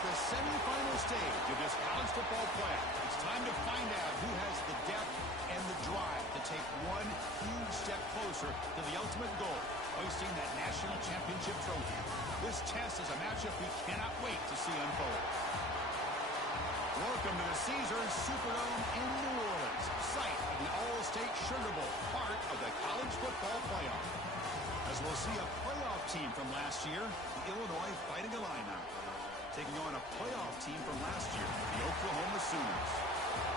the semifinal stage of this college football playoff. It's time to find out who has the depth and the drive to take one huge step closer to the ultimate goal, hoisting that national championship trophy. This test is a matchup we cannot wait to see unfold. Welcome to the Caesars Superdome in New Orleans, site of the All-State Sugar Bowl, part of the college football playoff. As we'll see a playoff team from last year, the Illinois Fighting Illini, taking on a playoff team from last year, the Oklahoma Sooners.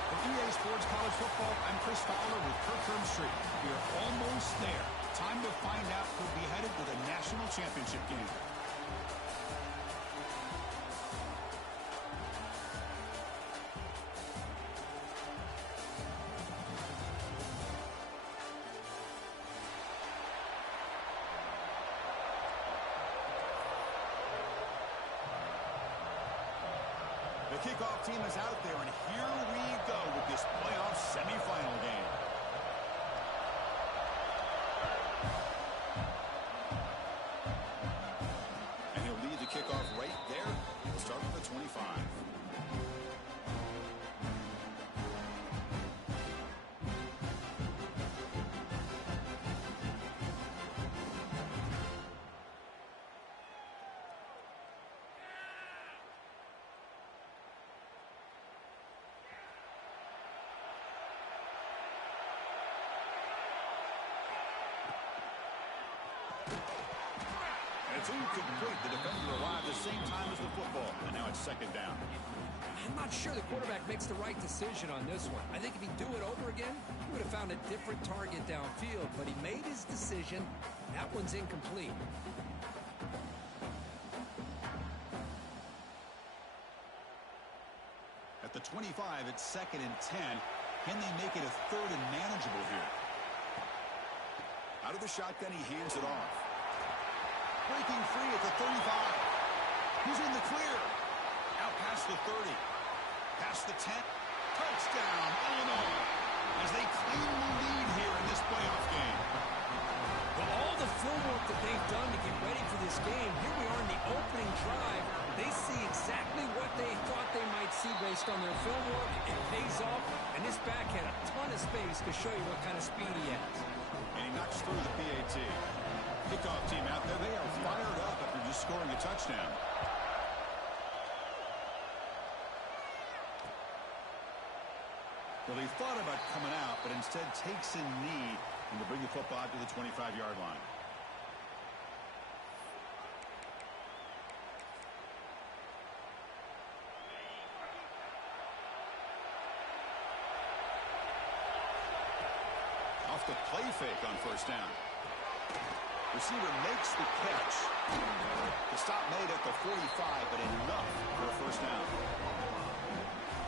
For EA Sports College Football, I'm Chris Fowler with Kirk Herbstreit. We are almost there. Time to find out who'll be headed to the national championship game. The kickoff team is out there, and here we go with this playoff semifinal game. And he'll lead the kickoff right there. We'll start with the 25. It's incomplete. The defender arrived at the same time as the football, and now it's second down. I'm not sure the quarterback makes the right decision on this one. I think if he'd do it over again, he would have found a different target downfield, but he made his decision. That one's incomplete. At the 25, it's second and 10. Can they make it a third and manageable here? Out of the shotgun, he hands it off. Breaking free at the 35. He's in the clear. Out past the 30. Past the 10. Touchdown, Illinois. As they claim the lead here in this playoff game. Well, all the film work that they've done to get ready for this game, here we are in the opening drive. They see exactly what they thought they might see based on their film work. It pays off, and this back had a ton of space to show you what kind of speed he has. And he knocks through the PAT. Kickoff team out there, they are fired up after just scoring a touchdown. Well, he thought about coming out, but instead takes a knee and to bring the football out to the 25-yard line. Off the play fake on first down. Receiver makes the catch. The stop made at the 45, but enough for a first down.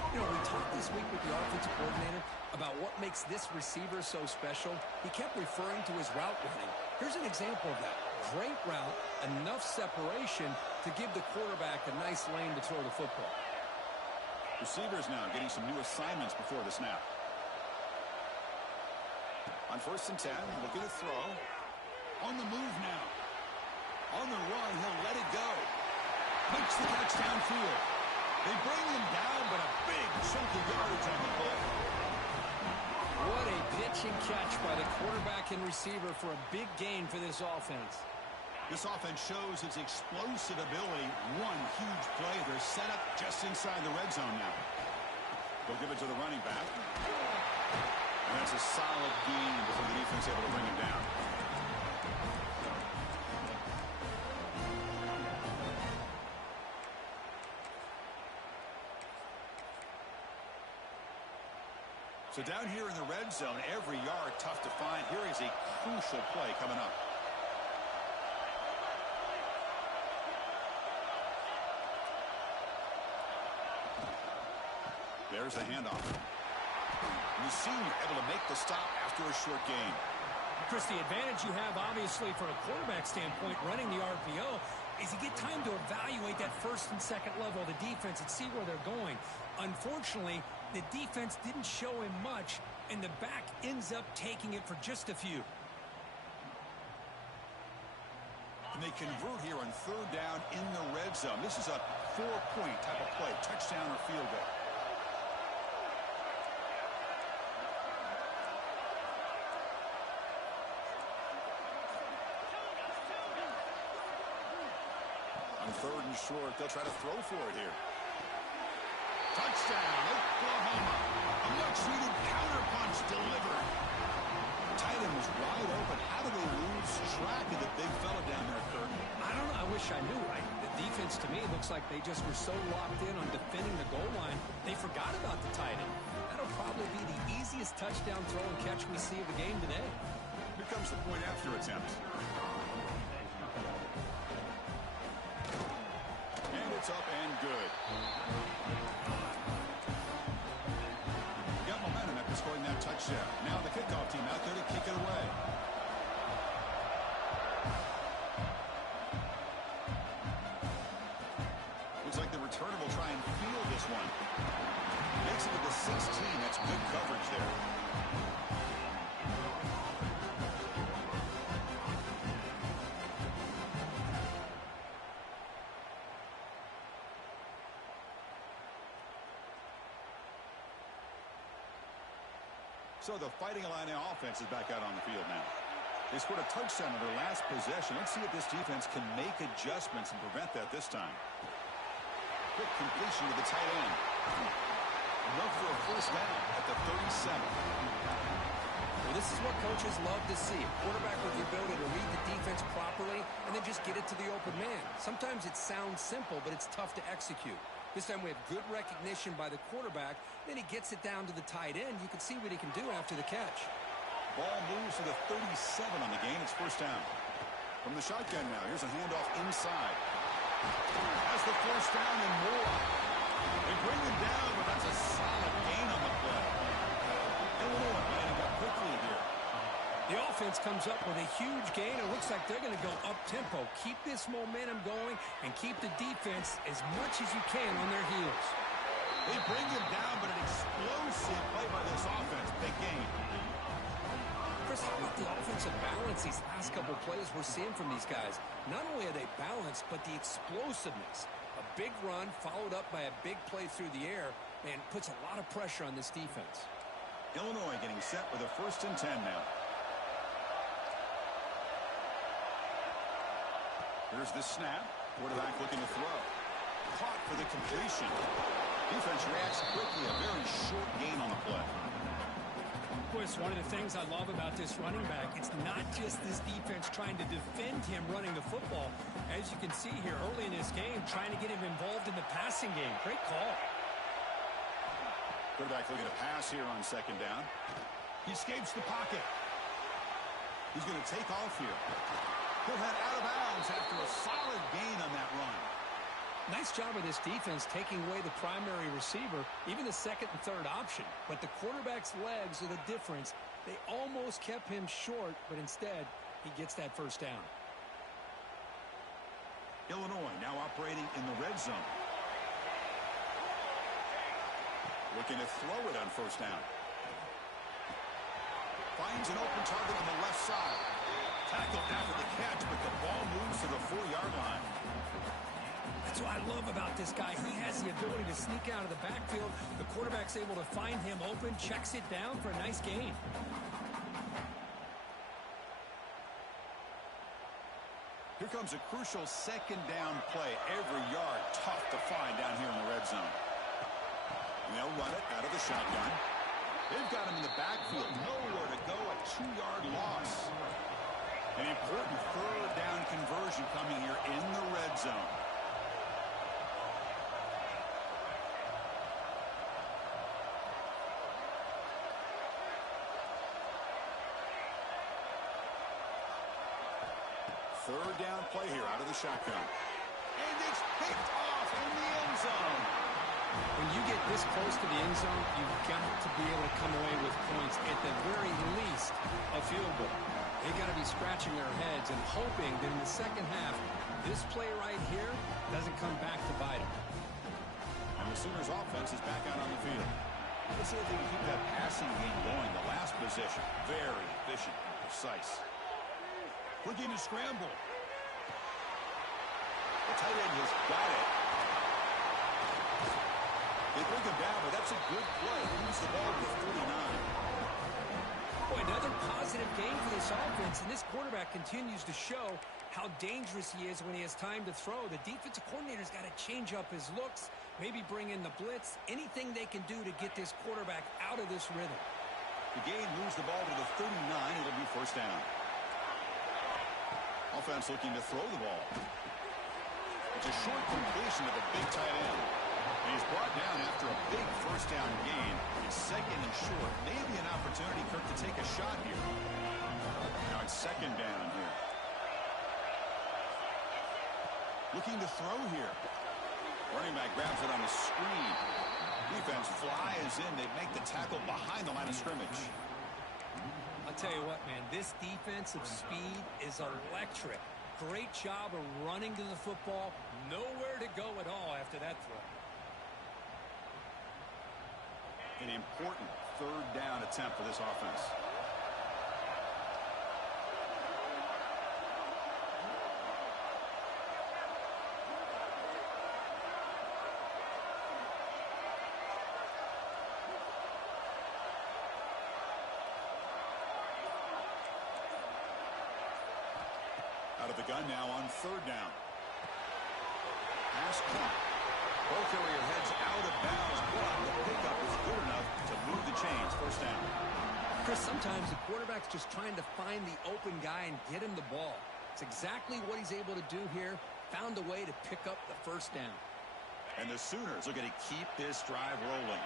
You know, we talked this week with the offensive coordinator about what makes this receiver so special. He kept referring to his route running. Here's an example of that. Great route, enough separation to give the quarterback a nice lane to throw the football. Receivers now getting some new assignments before the snap. On first and 10, looking to throw. On the move now. On the run, he'll let it go. Makes the catch downfield. They bring him down, but a big chunk of yardage on the play. What a pitch and catch by the quarterback and receiver for a big gain for this offense. This offense shows its explosive ability. One huge play. They're set up just inside the red zone now. They'll give it to the running back. And that's a solid gain before the defense able to bring him down. So down here in the red zone, every yard tough to find. Here is a crucial play coming up. There's the handoff. And the senior able to make the stop after a short gain. Chris, the advantage you have, obviously, from a quarterback standpoint, running the RPO, is you get time to evaluate that first and second level of the defense and see where they're going. Unfortunately, the defense didn't show him much, and the back ends up taking it for just a few. And they convert here on third down in the red zone. This is a 4-point type of play, touchdown or field goal. On third and short, they'll try to throw for it here. Touchdown, Oklahoma. A much-needed counterpunch delivered. Tight end was wide open. How do they lose track of the big fella down there, Kirk? I don't know. I wish I knew. The defense, to me, looks like they just were so locked in on defending the goal line, they forgot about the tight end. That'll probably be the easiest touchdown throw and catch we see of the game today. Here comes the point after attempt. And it's up and good. Got momentum after scoring that touchdown. Now the kickoff team out there to kick it away. Looks like the returner will try and field this one. Makes it to the 16. That's good coverage there. So the Fighting Illini offense is back out on the field now. They scored a touchdown in their last possession. Let's see if this defense can make adjustments and prevent that this time. Quick completion to the tight end. Enough for a first down at the 37. Well, this is what coaches love to see. A quarterback with the ability to read the defense properly and then just get it to the open man. Sometimes it sounds simple, but it's tough to execute. This time we have good recognition by the quarterback. Then he gets it down to the tight end. You can see what he can do after the catch. Ball moves to the 37 on the gain. It's first down. From the shotgun now, here's a handoff inside. Has the first down and more. They bring him down, but that's a solid gain on the play. Illinois lining up quickly here. The offense comes up with a huge gain. It looks like they're going to go up-tempo. Keep this momentum going and keep the defense as much as you can on their heels. They bring him down, but an explosive play by this offense. Big gain. Chris, how about the offensive balance these last couple plays we're seeing from these guys? Not only are they balanced, but the explosiveness. A big run followed up by a big play through the air, and puts a lot of pressure on this defense. Illinois getting set with a 1st and 10 now. Here's the snap. Quarterback looking to throw. Caught for the completion. Defense reacts quickly. A very short gain on the play. Of course, one of the things I love about this running back, it's not just this defense trying to defend him running the football. As you can see here early in this game, trying to get him involved in the passing game. Great call. Quarterback looking to pass here on 2nd down. He escapes the pocket. He's going to take off here. He'll head out of bounds after a solid gain on that run. Nice job of this defense taking away the primary receiver, even the 2nd and 3rd option. But the quarterback's legs are the difference. They almost kept him short, but instead, he gets that 1st down. Illinois now operating in the red zone. Looking to throw it on 1st down. Finds an open target on the left side. Tackled after the catch, but the ball moves to the 4-yard line. That's what I love about this guy. He has the ability to sneak out of the backfield. The quarterback's able to find him open, checks it down for a nice gain. Here comes a crucial 2nd down play. Every yard tough to find down here in the red zone. And they'll run it out of the shotgun. They've got him in the backfield. Nowhere to go. A 2-yard loss. An important 3rd down conversion coming here in the red zone. Third down play here out of the shotgun. And it's picked off in the end zone. When you get this close to the end zone, you've got to be able to come away with points, at the very least, a field goal. They got to be scratching their heads and hoping that in the 2nd half, this play right here doesn't come back to bite them. And the Sooners offense is back out on the field. Let's see if they can keep that passing game going. The last possession, very efficient and precise. Looking to scramble. The tight end has got it. They bring him down, but that's a good play. Moves the ball to 39. Boy, another positive game for this offense, and this quarterback continues to show how dangerous he is when he has time to throw. The defensive coordinator's got to change up his looks, maybe bring in the blitz, anything they can do to get this quarterback out of this rhythm. The game moves the ball to the 39. It'll be first down. Offense looking to throw the ball. It's a short completion to the big tight end. And he's brought down after a big first down gain. It's second and short. Maybe an opportunity, Kirk, to take a shot here. Now it's second down here. Looking to throw here. Running back grabs it on the screen. Defense flies in. They make the tackle behind the line of scrimmage. I'll tell you what, man, this defensive speed is electric. Great job of running to the football. Nowhere to go at all after that throw. An important third down attempt for this offense. Out of the gun now on third down. Pass clock. Ball carrier heads out of bounds, but the pickup is good enough to move the chains. First down. Chris, sometimes the quarterback's just trying to find the open guy and get him the ball. It's exactly what he's able to do here. Found a way to pick up the first down. And the Sooners are going to keep this drive rolling.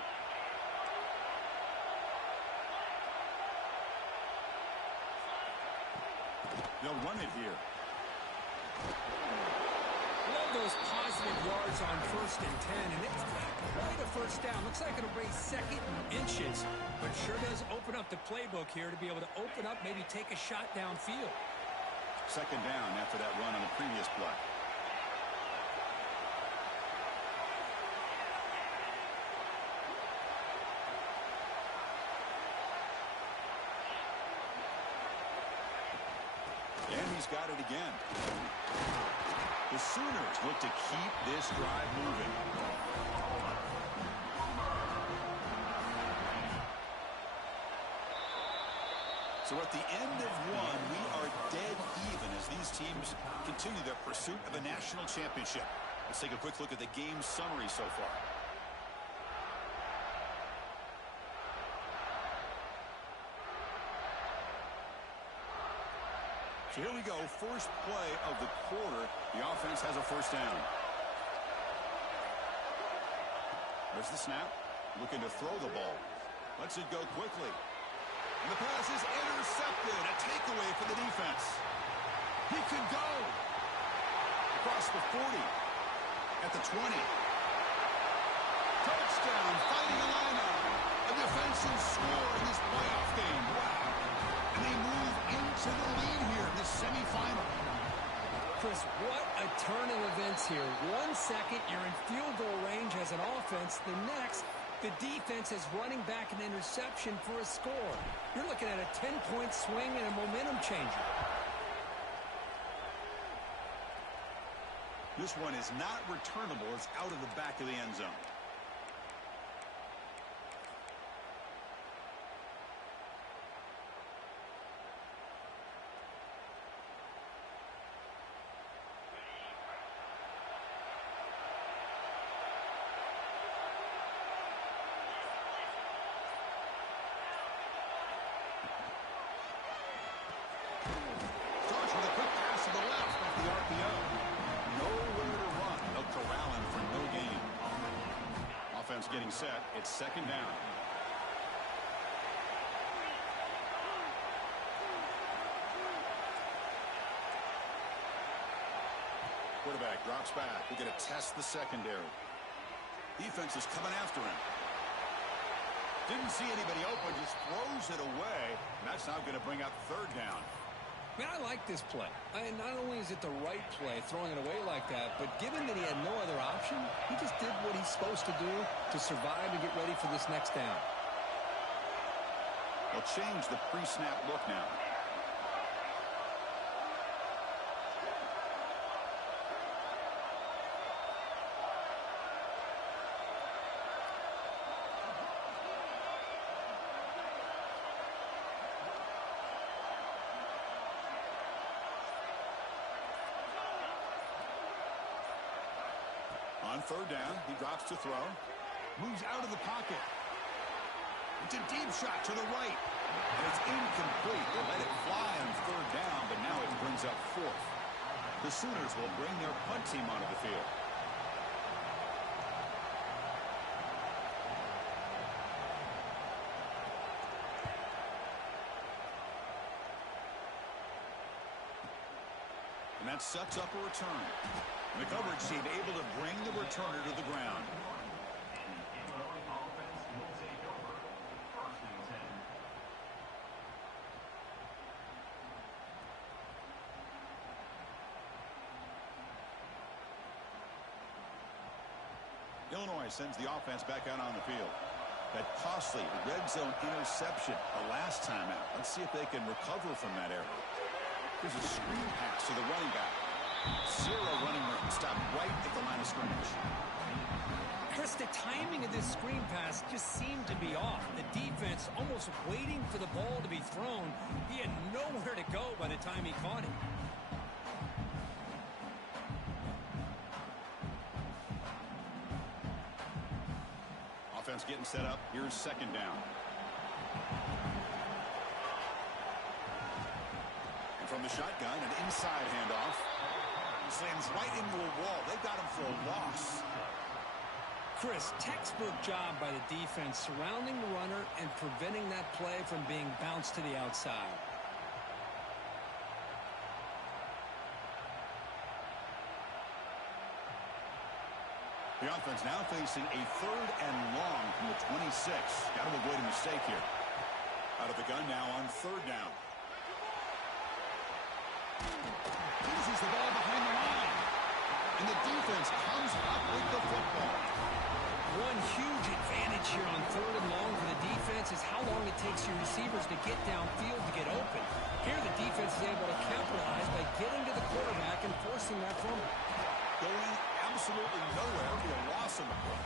They'll run it here. Love those positive yards on 1st and 10, and it's not quite a first down. Looks like it'll bring second and inches, but sure does open up the playbook here to be able to open up, maybe take a shot downfield. Second down after that run on the previous play. And he's got it again. The Sooners look to keep this drive moving. So at the end of one, we are dead even as these teams continue their pursuit of a national championship. Let's take a quick look at the game summary so far. So here we go, first play of the quarter. The offense has a first down. There's the snap. Looking to throw the ball. Lets it go quickly. And the pass is intercepted. A takeaway for the defense. He could go. Across the 40. At the 20. Touchdown. Fighting Illini. A defensive score in this playoff game. Wow. And they move into the lead here in this semifinal. Chris, what a turn of events here. 1 second, you're in field goal range as an offense. The next, the defense is running back an interception for a score. You're looking at a 10-point swing and a momentum changer. This one is not returnable. It's out of the back of the end zone. Getting set. It's second down. Quarterback drops back. We're going to test the secondary. Defense is coming after him. Didn't see anybody open, just throws it away. And that's now going to bring out third down. Man, I like this play. Not only is it the right play, throwing it away like that, but given that he had no other option, he just did what he's supposed to do to survive and get ready for this next down. They'll change the pre-snap look now. third down. He drops to throw. Moves out of the pocket. It's a deep shot to the right. And it's incomplete. They let it fly on third down, but now it brings up fourth. The Sooners will bring their punt team onto the field. And that sets up a return. And the coverage team able to bring the returner to the ground. Illinois sends the offense back out on the field. That costly red zone interception the last time out. Let's see if they can recover from that error. Here's a screen pass to the running back. Zero running room. Stopped right at the line of scrimmage. Chris, the timing of this screen pass just seemed to be off. The defense almost waiting for the ball to be thrown. He had nowhere to go by the time he caught it. Offense getting set up. Here's second down. And from the shotgun, an inside handoff. Slams right into a wall. They've got him for a loss. Chris, textbook job by the defense surrounding the runner and preventing that play from being bounced to the outside. The offense now facing a third and long from the 26. Got to avoid a mistake here. Out of the gun now on third down. Loses the ball behind the line. And the defense comes up with the football. One huge advantage here on third and long for the defense is how long it takes your receivers to get downfield to get open. Here the defense is able to capitalize by getting to the quarterback and forcing that fumble. Going absolutely nowhere for a loss on the play.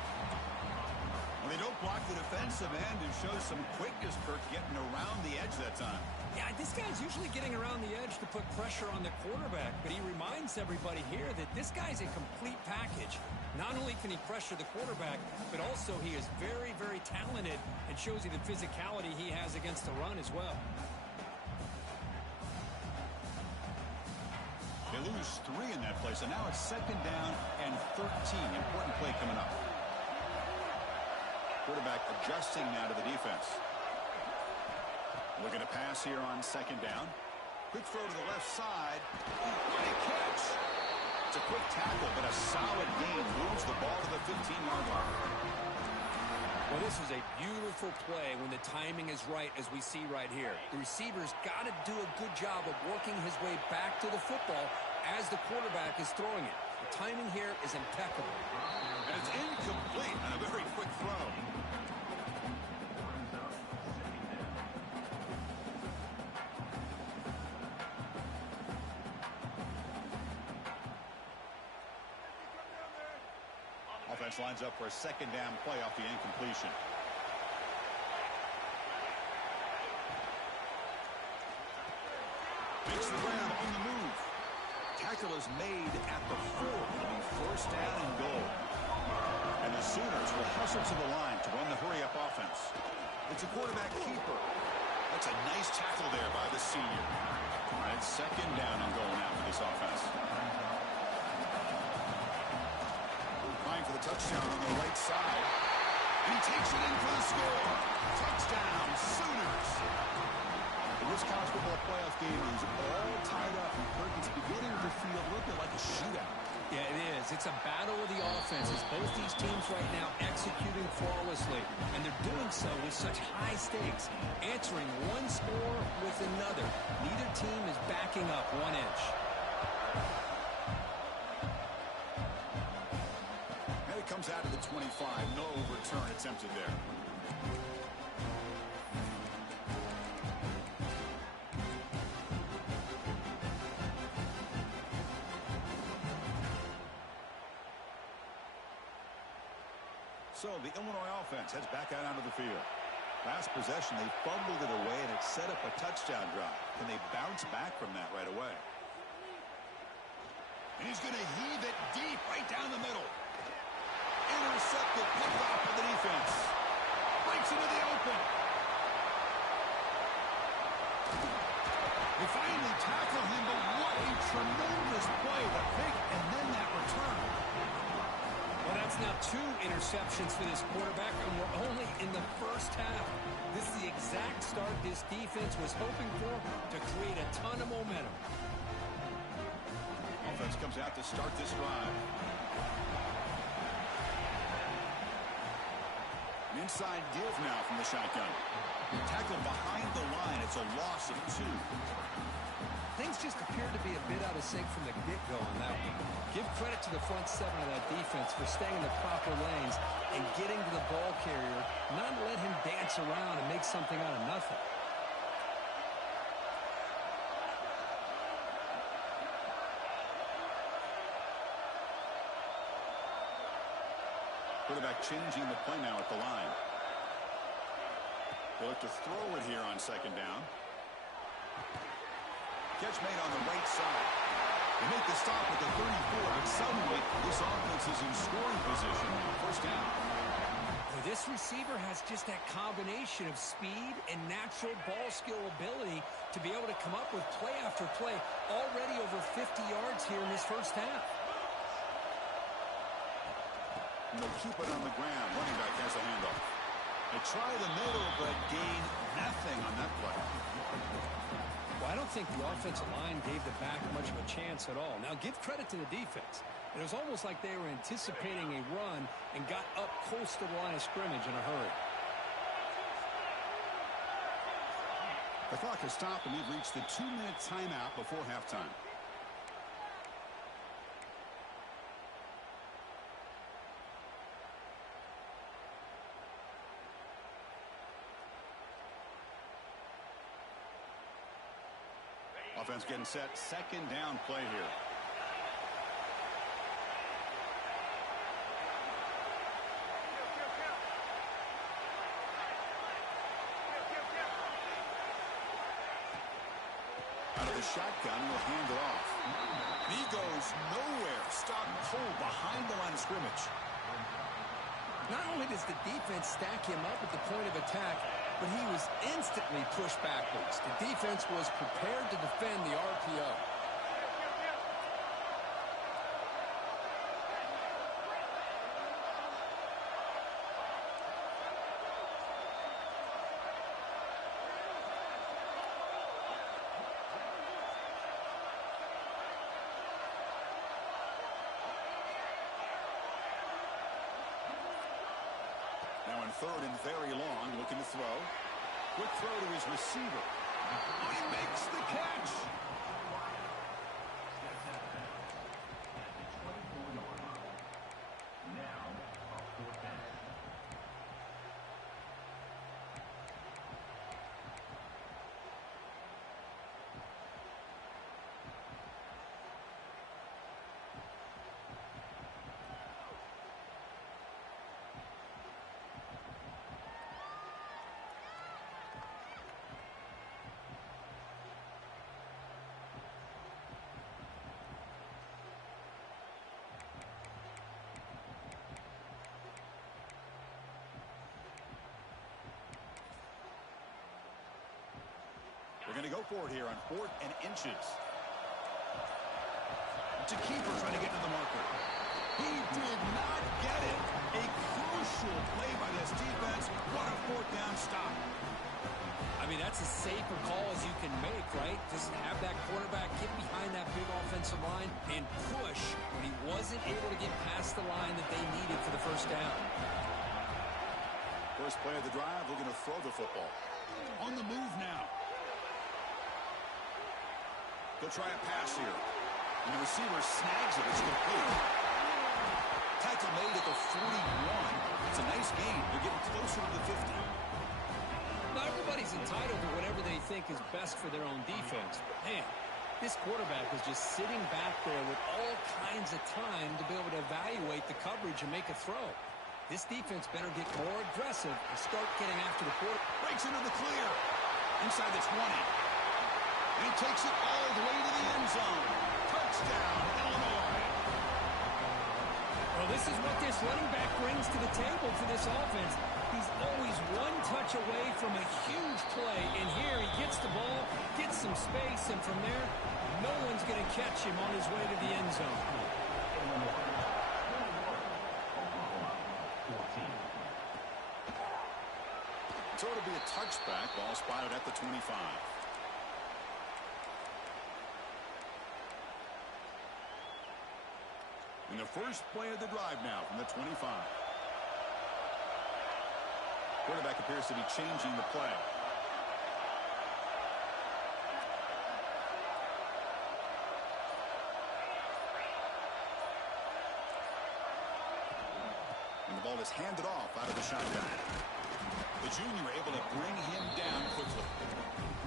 Well, they don't block the defensive end and show some quickness, Kirk, getting around the edge that time. Yeah, this guy's usually getting around the edge to put pressure on the quarterback, but he reminds everybody here that this guy's a complete package. Not only can he pressure the quarterback, but also he is very, very talented and shows you the physicality he has against the run as well. They lose 3 in that play, so now it's second down and 13. Important play coming up. Quarterback adjusting now to the defense. Looking to pass here on second down. Quick throw to the left side. What a catch. It's a quick tackle, but a solid gain moves the ball to the 15-yard line. Well, this is a beautiful play when the timing is right, as we see right here. The receiver's got to do a good job of working his way back to the football as the quarterback is throwing it. The timing here is impeccable. And it's incomplete on a very quick throw. Offense lines up for a second down play off the incompletion. Makes the grab on the move. Tackle is made at the 4. It'll be first down and goal. And the Sooners will hustle to the line to run the hurry-up offense. It's a quarterback keeper. That's a nice tackle there by the senior. All right, second down and goal now for this offense. Trying for the touchdown on the right side. And he takes it in for the score. Touchdown, Sooners. This college football playoff game is all tied up. Kirk, it's beginning to feel a little bit like a shootout. Yeah, it is. It's a battle of the offenses. Both these teams right now executing flawlessly, and they're doing so with such high stakes, answering one score with another. Neither team is backing up 1 inch. And it comes out of the 25. No return attempted there. So the Illinois offense heads back out onto the field. Last possession, they fumbled it away, and it set up a touchdown drive. Can they bounce back from that right away? And he's going to heave it deep right down the middle. Intercepted, picked off by the defense. Breaks into the open. They finally tackle him, but what a tremendous play. The pick and then that return. Well, that's now 2 interceptions for this quarterback, and we're only in the first half. This is the exact start this defense was hoping for to create a ton of momentum. Offense comes out to start this drive. An inside give now from the shotgun. Tackled behind the line. It's a loss of 2. Things just appeared to be a bit out of sync from the get-go on that one. Give credit to the front 7 of that defense for staying in the proper lanes and getting to the ball carrier, not let him dance around and make something out of nothing. Quarterback changing the play now at the line. They look to throw it here on second down. Catch made on the right side. They make the stop at the 34, but suddenly this offense is in scoring position. First down. This receiver has just that combination of speed and natural ball skill ability to be able to come up with play after play. Already over 50 yards here in this first half. And they'll keep it on the ground. Running back has a handoff. They try the middle, but gain nothing on that play. Well, I don't think the offensive line gave the back much of a chance at all. Now, give credit to the defense. It was almost like they were anticipating a run and got up close to the line of scrimmage in a hurry. The clock has stopped, and we've reached the 2-minute timeout before halftime. Offense getting set. Second down play here. Out of the shotgun, will hand it off. He goes nowhere. Stopped cold behind the line of scrimmage. Not only does the defense stack him up at the point of attack, but he was instantly pushed backwards. The defense was prepared to defend the RPO. Now in third and very long, looking to throw. Quick throw to his receiver. Oh, he makes the catch. They're going to go for it here on 4th and inches. To keeper trying to get to the marker. He did not get it. A crucial play by this defense. What a 4th down stop. I mean, that's as safe a call as you can make, right? Just have that quarterback get behind that big offensive line and push when he wasn't able to get past the line that they needed for the first down. First play of the drive, looking to throw the football. On the move now. They'll try a pass here. And the receiver snags it. It's complete. Tackle made at the 41. It's a nice gain. They're getting closer to the 50. Now, everybody's entitled to whatever they think is best for their own defense. But, man, this quarterback was just sitting back there with all kinds of time to be able to evaluate the coverage and make a throw. This defense better get more aggressive and start getting after the quarterback. Breaks into the clear. Inside the 20. And he takes it all the way to the end zone. Touchdown, Illinois. Well, this is what this running back brings to the table for this offense. He's always one touch away from a huge play. And here he gets the ball, gets some space, and from there, no one's going to catch him on his way to the end zone. So it'll be a touchback. Ball spotted at the 25. In the first play of the drive now from the 25. Quarterback appears to be changing the play. And the ball is handed off out of the shotgun. The junior able to bring him down quickly.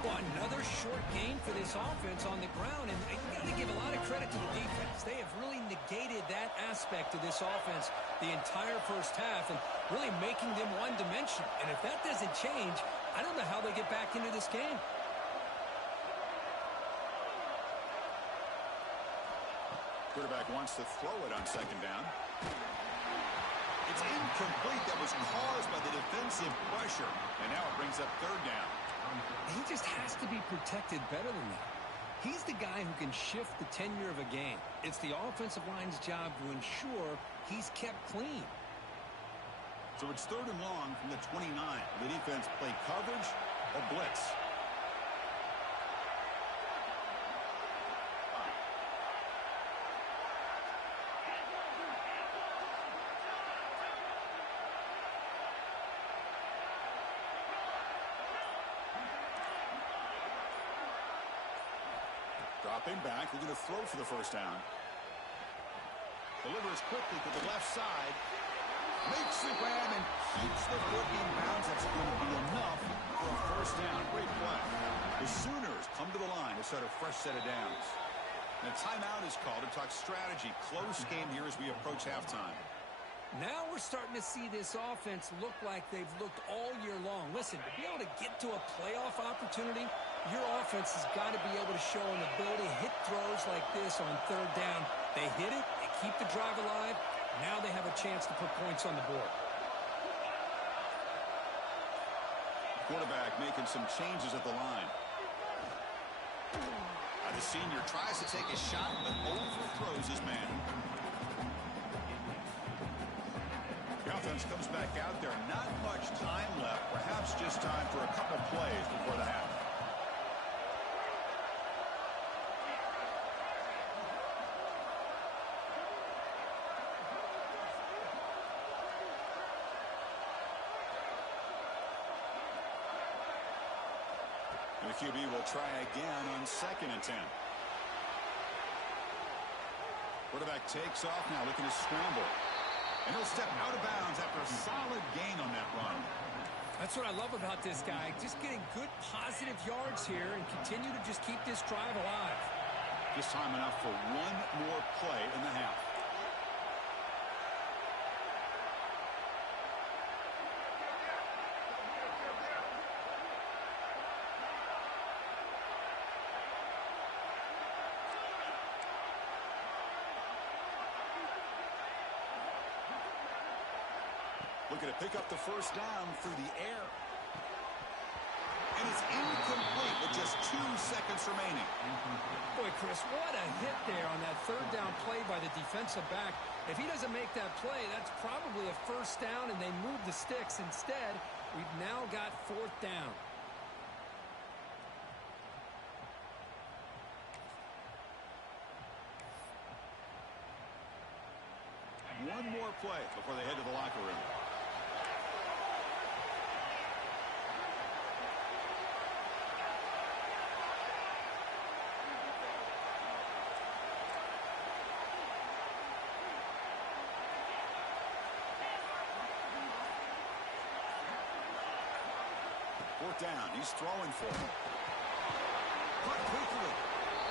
Well, another short gain for this offense on the ground, and you got to give a lot of credit to the defense. They have really negated that aspect of this offense the entire first half and really making them one-dimensional. And if that doesn't change, I don't know how they get back into this game. Quarterback wants to throw it on second down. It's incomplete. That was caused by the defensive pressure. And now it brings up third down. He just has to be protected better than that. He's the guy who can shift the tenure of a game. It's the offensive line's job to ensure he's kept clean. So it's third and long from the 29. The defense play coverage or blitz. Dropping back, looking to throw for the first down. Delivers quickly to the left side. Makes the grab and keeps the foot in bounds. That's going to be enough for a first down. Great play. The Sooners come to the line to start a fresh set of downs. And a timeout is called to talk strategy. Close game here as we approach halftime. Now we're starting to see this offense look like they've looked all year long. Listen, to be able to get to a playoff opportunity, your offense has got to be able to show an ability to hit throws like this on third down. They hit it, they keep the drive alive. Now they have a chance to put points on the board. Quarterback making some changes at the line. The senior tries to take a shot, but overthrows his man. The offense comes back out there. Not much time left. Perhaps just time for a couple plays before the half. And the QB will try again on 2nd and 10. Quarterback takes off now, looking to scramble. And he'll step out of bounds after a solid gain on that run. That's what I love about this guy. Just getting good positive yards here and continue to just keep this drive alive. Just time enough for one more play in the half. Looking to pick up the first down through the air. And it's incomplete with just 2 seconds remaining. Boy, Chris, what a hit there on that third down play by the defensive back. If he doesn't make that play, that's probably a first down, and they move the sticks. Instead, we've now got 4th down. One more play before they head to the locker room. Fourth down. He's throwing for him. Cut quickly.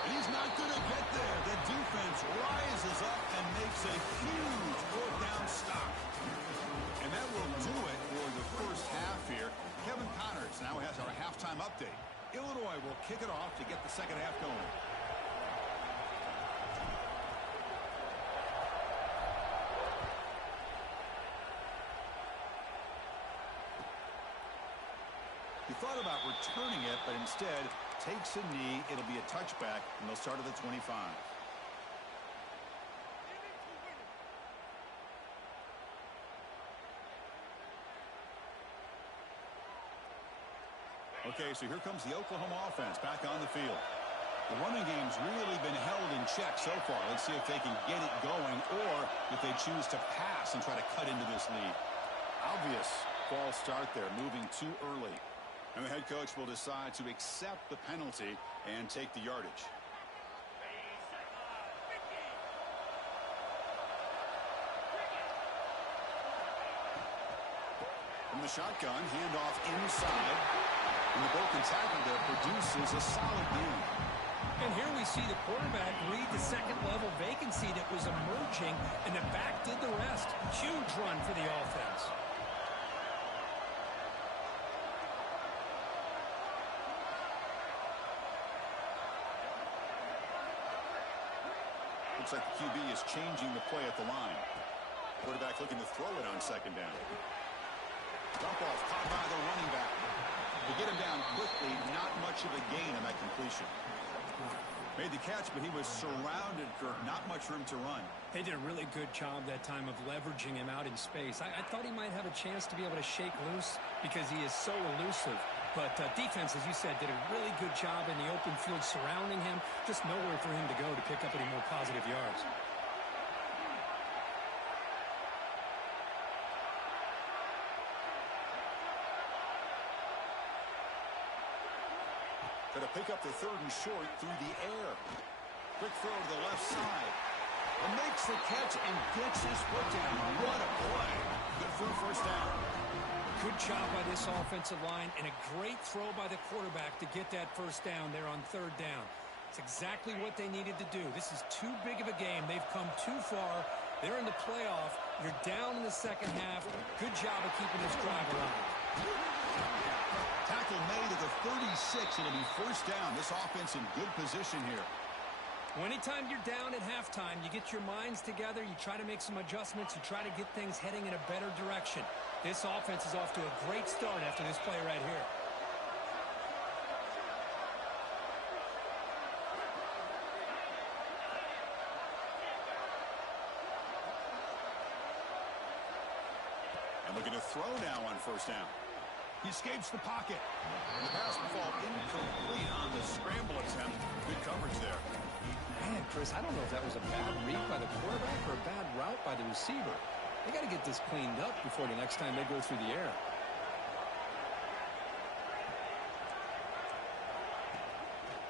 And he's not going to get there. The defense rises up and makes a huge 4th down stop. And that will do it for the first half here. Kevin Connors now has our halftime update. Illinois will kick it off to get the second half going. thought about returning it, but instead takes a knee. It'll be a touchback, and they'll start at the 25. Okay, so here comes the Oklahoma offense back on the field. The running game's really been held in check so far. Let's see if they can get it going or if they choose to pass and try to cut into this lead. Obvious false start there, moving too early. And the head coach will decide to accept the penalty and take the yardage. From the shotgun, handoff inside. And the broken tackle there produces a solid gain. And here we see the quarterback read the second-level vacancy that was emerging, and the back did the rest. Huge run for the offense. Looks like the QB is changing the play at the line. Quarterback looking to throw it on second down. Dump off caught by the running back. To get him down quickly, not much of a gain on that completion. Made the catch, but he was surrounded for not much room to run. They did a really good job that time of leveraging him out in space. I thought he might have a chance to be able to shake loose because he is so elusive. But defense, as you said, did a really good job in the open field surrounding him. Just nowhere for him to go to pick up any more positive yards. Going to pick up the third and short through the air. Quick throw to the left side. And makes the catch and gets his foot down. What a play. Good for a first down. Good job by this offensive line and a great throw by the quarterback to get that first down there on third down. It's exactly what they needed to do. This is too big of a game. They've come too far. They're in the playoff. You're down in the second half. Good job of keeping this drive alive. Tackle made at the 36. It'll be first down. This offense in good position here. Well, anytime you're down at halftime, you get your minds together, you try to make some adjustments, you try to get things heading in a better direction. This offense is off to a great start after this play right here. And looking to throw now on first down. He escapes the pocket. The pass will fall incomplete on the scramble attempt. Good coverage there. Man, Chris, I don't know if that was a bad read by the quarterback or a bad route by the receiver. They got to get this cleaned up before the next time they go through the air.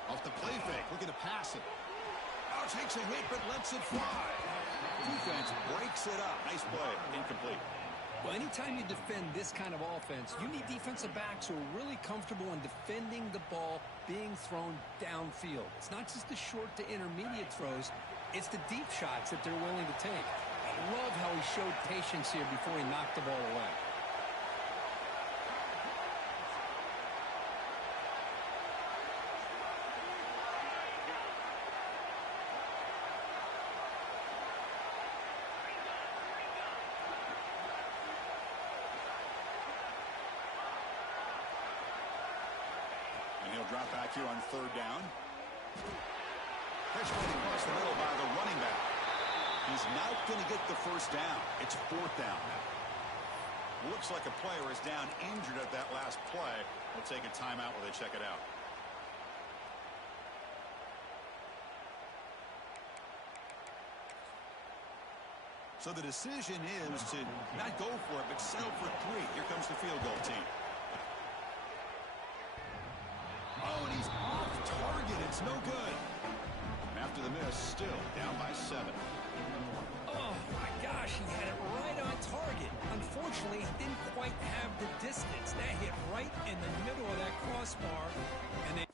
Off the play fake, looking to pass it. Oh, takes a hit, but lets it fly. Defense breaks it up. Nice play. Incomplete. Well, anytime you defend this kind of offense, you need defensive backs who are really comfortable in defending the ball being thrown downfield. It's not just the short to intermediate throws, it's the deep shots that they're willing to take. I love how he showed patience here before he knocked the ball away. Drop back here on third down. Catch right across the middle by the running back. He's not going to get the first down. It's fourth down. Looks like a player is down injured at that last play. We'll take a timeout while they check it out. So the decision is to not go for it, but settle for three. Here comes the field goal team. Oh, and he's off target. It's no good. After the miss, still down by 7. Oh, my gosh, he had it right on target. Unfortunately, he didn't quite have the distance. That hit right in the middle of that crossbar, and they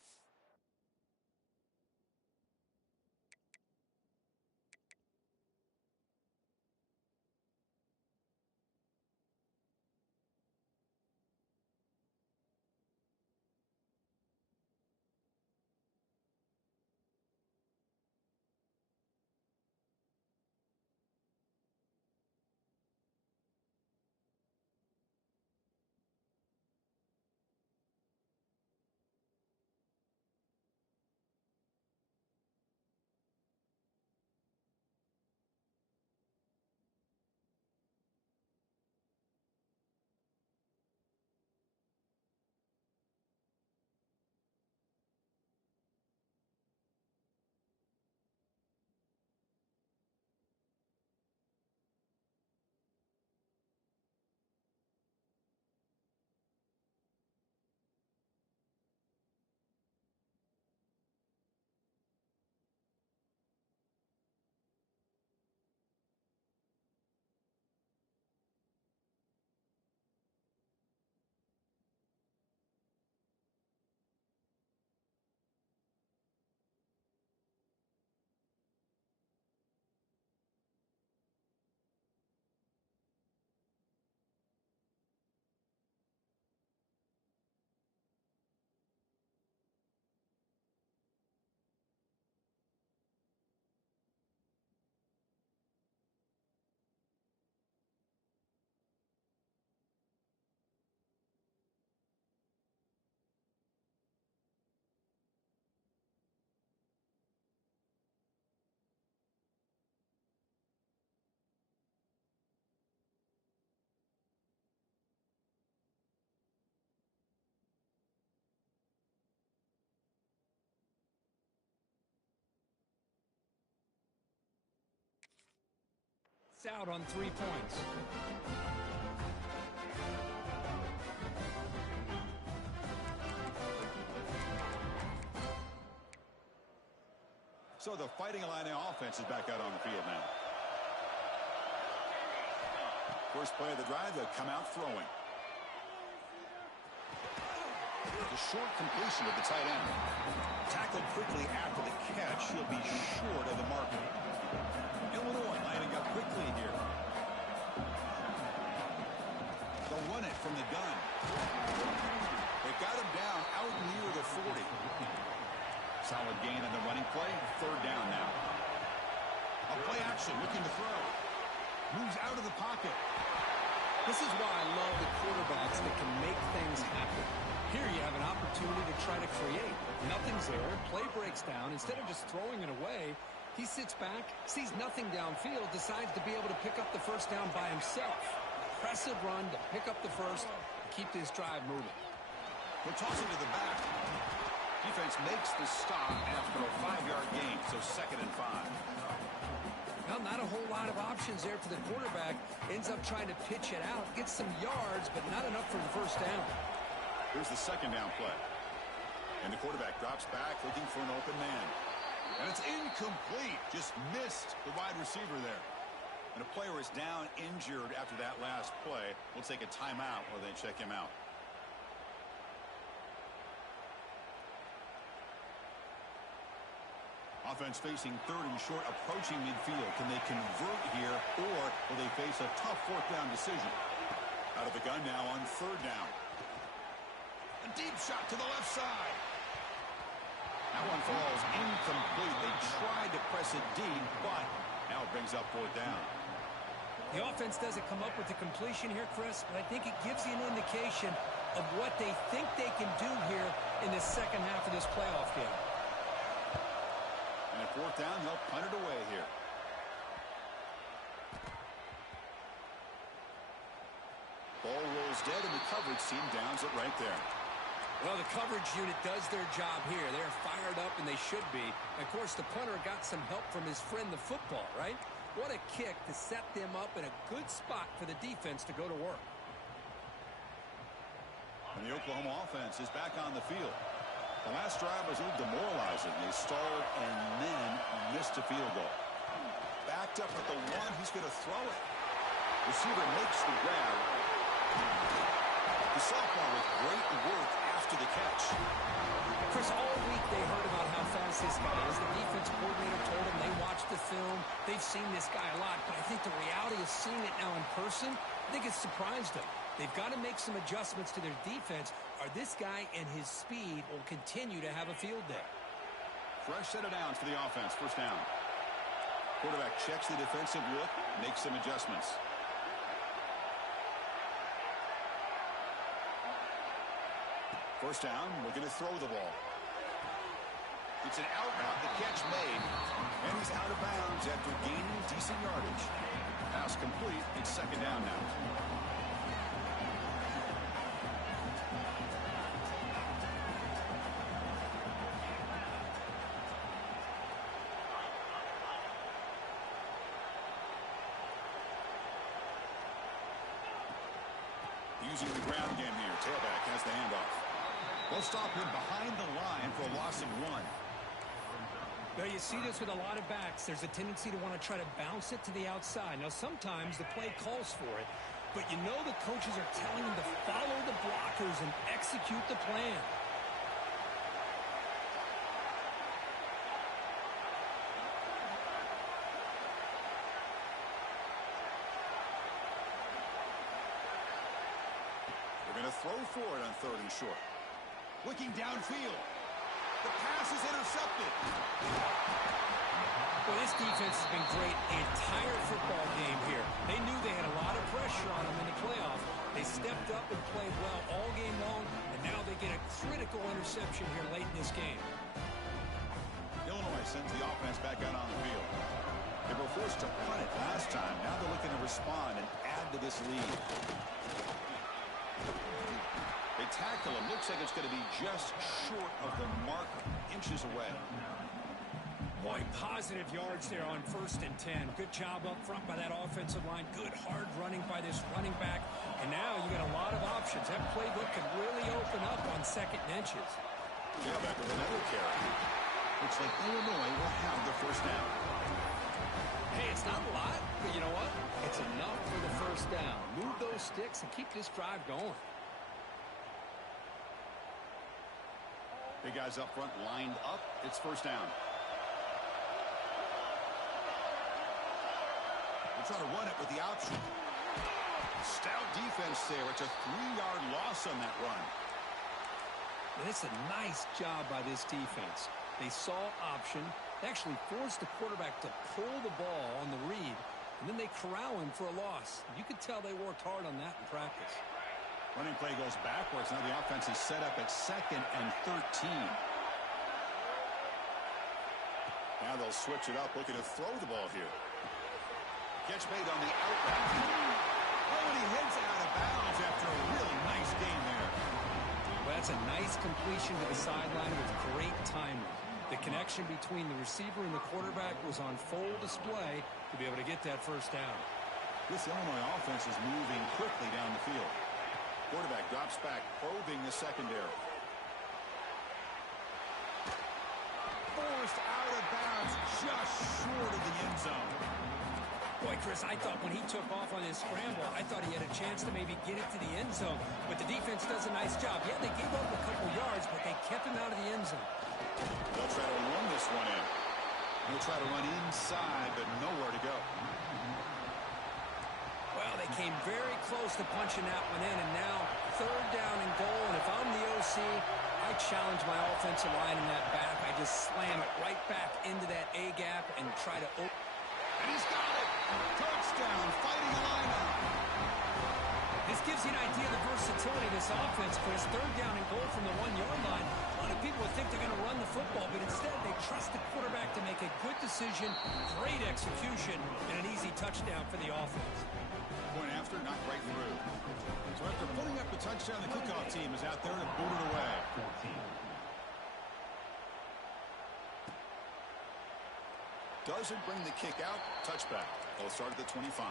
It's out on 3 points. So the Fighting Illini offense is back out on the field now. First play of the drive, they'll come out throwing. The short completion of the tight end. Tackled quickly after the catch. He'll be short of the marker. Illinois lining up quickly here. They'll run it from the gun. They got him down out near the 40. Solid gain on the running play. Third down now. A play action looking to throw. Moves out of the pocket. This is why I love the quarterbacks that can make things happen. Here you have an opportunity to try to create. Nothing's there. Play breaks down. Instead of just throwing it away, he sits back, sees nothing downfield, decides to be able to pick up the first down by himself. Impressive run to pick up the first, keep this drive moving. We'll toss it to the back. Defense makes the stop after a 5-yard gain, so 2nd and 5. Well, not a whole lot of options there for the quarterback. Ends up trying to pitch it out, gets some yards, but not enough for the first down. Here's the 2nd down play. And the quarterback drops back looking for an open man. And it's incomplete. Just missed the wide receiver there. And a player is down injured after that last play. We'll take a timeout while they check him out. Offense facing 3rd and short, approaching midfield. Can they convert here, or will they face a tough 4th down decision? Out of the gun now on 3rd down. A deep shot to the left side. That one falls incomplete. They tried to press it deep, but now it brings up 4th down. The offense doesn't come up with the completion here, Chris, but I think it gives you an indication of what they think they can do here in the second half of this playoff game. And at 4th down, they'll punt it away here. Ball rolls dead, and the coverage team downs it right there. Well, the coverage unit does their job here. They're fired up, and they should be. Of course, the punter got some help from his friend, the football, right? What a kick to set them up in a good spot for the defense to go to work. And the Oklahoma offense is back on the field. The last drive was a little demoralizing. They stalled and then missed a field goal. Backed up at the 1. He's going to throw it. Receiver makes the grab. The sophomore with great work after the catch. Chris, all week they heard about how fast this guy is. The defense coordinator told them they watched the film. They've seen this guy a lot, but I think the reality of seeing it now in person, I think it's surprised them. They've got to make some adjustments to their defense, or this guy and his speed will continue to have a field day. Fresh set of downs for the offense. First down. Quarterback checks the defensive look, makes some adjustments. First down, looking to throw the ball. It's an out route, the catch made, and he's out of bounds after gaining decent yardage. Pass complete, it's 2nd down now. Using the ground game here. Tailback has the handoff. They'll stop him behind the line for a loss of 1. Well, you see this with a lot of backs. There's a tendency to want to try to bounce it to the outside. Now, sometimes the play calls for it, but you know the coaches are telling them to follow the blockers and execute the plan. They're going to throw for it on 3rd and short. Looking downfield. The pass is intercepted. Well, this defense has been great the entire football game here. They knew they had a lot of pressure on them in the playoffs. They stepped up and played well all game long, and now they get a critical interception here late in this game. Illinois sends the offense back out on the field. They were forced to punt it last time. Now they're looking to respond and add to this lead. They tackle him. Looks like it's going to be just short of the marker, inches away. Boy, positive yards there on 1st and 10. Good job up front by that offensive line. Good hard running by this running back. And now you got a lot of options. That playbook can really open up on 2nd and inches. Yeah, back with another carry. Looks like Illinois will have the first down. Hey, it's not a lot, but you know what? It's enough for the first down. Move those sticks and keep this drive going. Big guys up front lined up. It's first down. They'll try to run it with the option. Stout defense there. It's a 3-yard loss on that run. And it's a nice job by this defense. They saw option. They actually forced the quarterback to pull the ball on the read, and then they corral him for a loss. You could tell they worked hard on that in practice. Running play goes backwards. Now the offense is set up at 2nd and 13. Now they'll switch it up, looking to throw the ball here. Catch made on the outlet. Oh, and he heads out of bounds after a really nice game there. Well, that's a nice completion to the sideline with great timing. The connection between the receiver and the quarterback was on full display to be able to get that first down. This Illinois offense is moving quickly down the field. Quarterback drops back, probing the secondary. Forced out of bounds, just short of the end zone. Boy, Chris, I thought when he took off on his scramble, I thought he had a chance to maybe get it to the end zone. But the defense does a nice job. Yeah, they gave up a couple yards, but they kept him out of the end zone. They'll try to run this one in. They'll try to run inside, but nowhere to go. Well, they came very close to punching that one in, and now 3rd down and goal. And if I'm the OC, I challenge my offensive line in that back. I just slam it right back into that A gap and try to open. And he's got it. Touchdown, fighting Illini. This gives you an idea of the versatility of this offense, Chris. 3rd down and goal from the 1-yard line. A lot of people would think they're going to run the football, but instead they trust the quarterback to make a good decision, great execution, and an easy touchdown for the offense. Point after, not right through. So after putting up the touchdown, the kickoff team is out there to boot it away. Doesn't bring the kick out. Touchback. They'll start at the 25.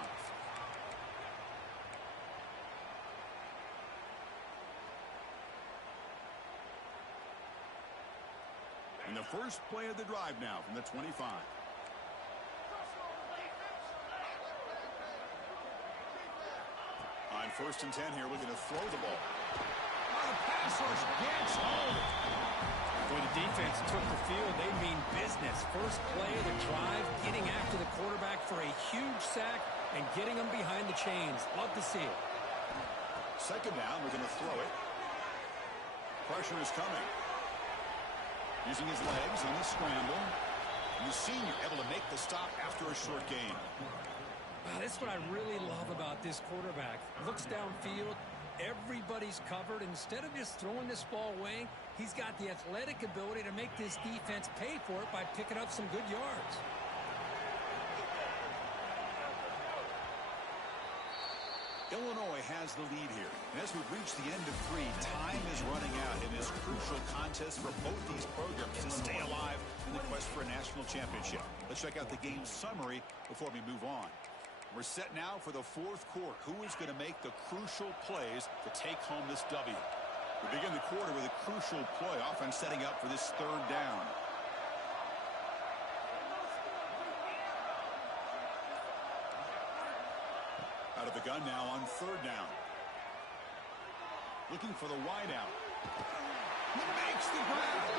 And the first play of the drive now from the 25. On 1st and 10 here, we're going to throw the ball. Oh, the pass rush gets home. Boy, the defense took the field. They mean business. First play of the drive, getting after the quarterback for a huge sack and getting him behind the chains. Love to see it. 2nd down, we're going to throw it. Pressure is coming. Using his legs on the scramble. And the senior able to make the stop after a short gain. Wow, that's what I really love about this quarterback. Looks downfield. Everybody's covered. Instead of just throwing this ball away, he's got the athletic ability to make this defense pay for it by picking up some good yards. Illinois has the lead here. And as we've reached the end of 3, time is running out in this crucial contest for both these programs to stay alive in the quest for a national championship. Let's check out the game summary before we move on. We're set now for the 4th quarter. Who is going to make the crucial plays to take home this W? We begin the quarter with a crucial play. Offense setting up for this 3rd down. Out of the gun now on 3rd down. Looking for the wide out. He makes the grab.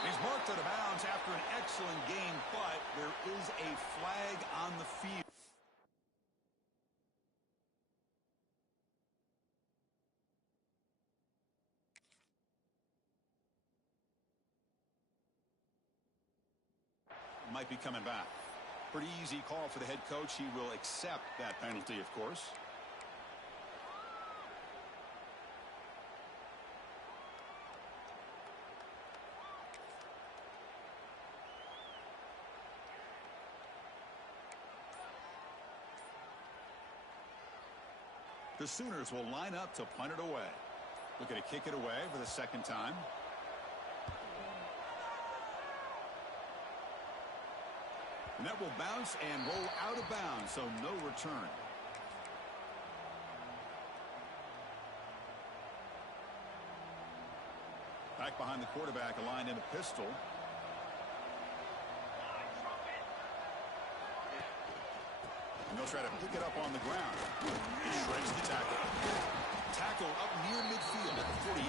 He's marked out of bounds after an excellent game, but there is a flag on the field. Might be coming back. Pretty easy call for the head coach. He will accept that penalty, of course. The Sooners will line up to punt it away. Looking to kick it away for the 2nd time. And that will bounce and roll out of bounds, so no return. Back behind the quarterback, aligned in a pistol. And they'll try to pick it up on the ground. He shreds the tackle. Tackle up near midfield at the 48.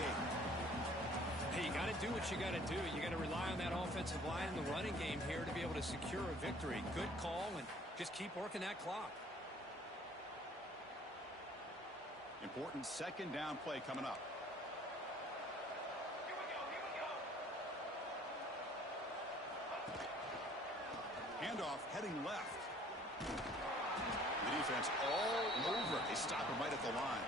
Hey, you got to do what you got to do. You got to rely on that offensive line in the running game here to be able to secure a victory. Good call, and just keep working that clock. Important second down play coming up. Handoff heading left. The defense all over. They stop him right at the line.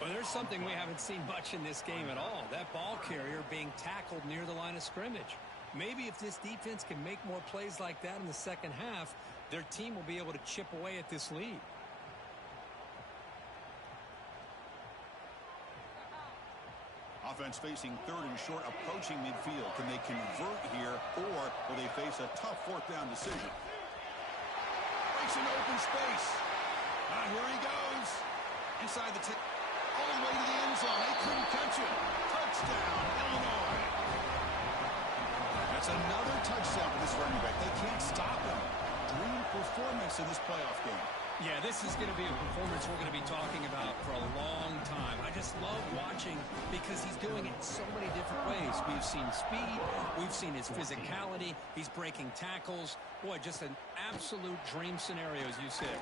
Well, there's something we haven't seen much in this game at all. That ball carrier being tackled near the line of scrimmage. Maybe if this defense can make more plays like that in the second half, their team will be able to chip away at this lead. Offense facing third and short, approaching midfield. Can they convert here, or will they face a tough fourth down decision? Breaks into open space. Here he goes. Inside the 10, all the way to the end zone. They couldn't catch him. Touchdown, Illinois. That's another touchdown for this running back. They can't stop him. Dream performance in this playoff game. Yeah, this is going to be a performance we're going to be talking about for a long time. I just love watching because he's doing it so many different ways. We've seen speed. We've seen his physicality. He's breaking tackles. Boy, just an absolute dream scenario, as you said.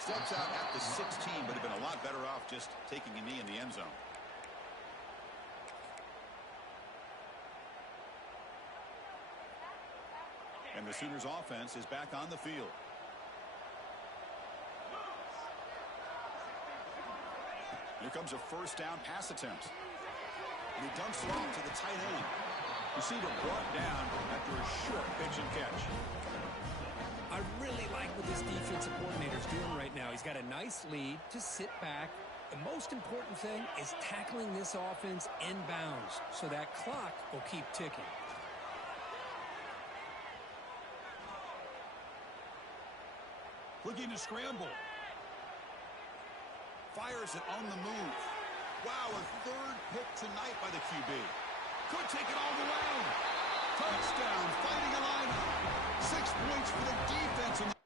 Steps out at the 16, but have been a lot better off just taking a knee in the end zone. And the Sooners offense is back on the field. Here comes a first down pass attempt. And he dumps it off to the tight end. Receiver brought down after a short pitch and catch. I really like what this defensive coordinator is doing right now. He's got a nice lead. Just sit back. The most important thing is tackling this offense inbounds so that clock will keep ticking. Looking to scramble. Fires it on the move. Wow, a third pick tonight by the QB. Could take it all the way. Touchdown, fighting Illini. 6 points for the defense.